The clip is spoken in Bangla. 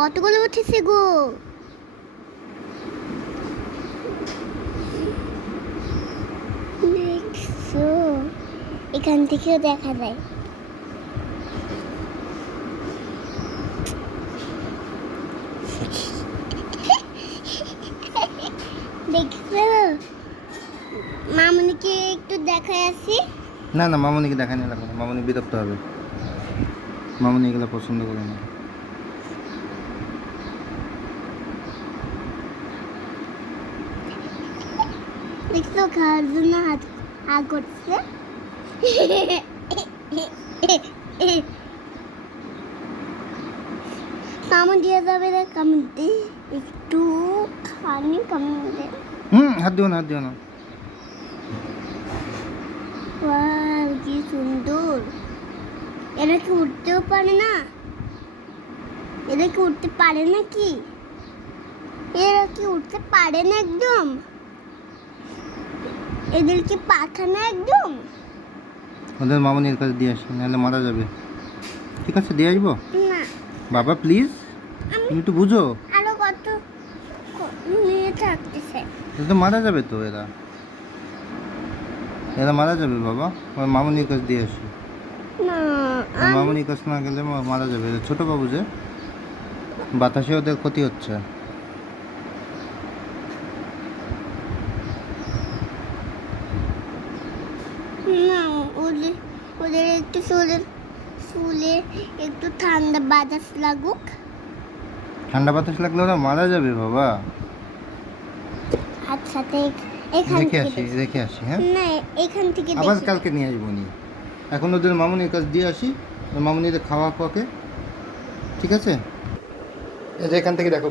কতগুলো উঠেছে গো। দেখছো, এখান থেকেও দেখা যায়। দেখছো, মামুনিকে একটু দেখায় আসি। না না, মামুনিকে দেখানি লাগবে না, মামুনি বিরক্ত হবে। মামুনি এগুলো পছন্দ করে না। দেখছো, খাওয়ার জন্য হাত হাত করছে। কামড় দিয়ে যাবে রে, কামড় দে একটু, খানি কামড় দে। হাত দিও না, হাত দিও না। ওয়াও, কি সুন্দর। এরা কি উঠতেও পারে না? এরা কি উঠতে পারে নাকি? এরা কি উঠতে পারে না একদম? এদের কি পাখা না একদম? ওদের মামুনির কাছে দিয়ে আসি, নাহলে মারা যাবে। ঠিক আছে, দিয়ে আসবো। না, বাবা প্লিজ, তুমি একটু বুঝো। আরো কত নিয়ে থাকতেছে। এটা তো মারা যাবে তো, এরা এরা মারা যাবে বাবা। ওর মামুনির কাছে দিয়ে আসি। না, ওর মামুনির কাছে না গেলে মারা যাবে। এরা ছোট বাবু যে, বাতাসে ওদের ক্ষতি হচ্ছে। না, ওদের ওদের একটু চুলে একটু ঠান্ডা বাতাস লাগুক। ঠান্ডা বাতাস লাগলে ওরা মারা যাবে বাবা। আচ্ছা, এখান রেখে থেকে আসি, দেখি। রেখে আসি, হ্যাঁ। না, এখান থেকে আবার দেখি। কালকে নিয়ে আসবো নি। এখন ওদের মামুনির কাছে দিয়ে আসি, ওর মামুনিদের খাওয়া খাওয়াকে। ঠিক আছে, এই যে এখান থেকে দেখো।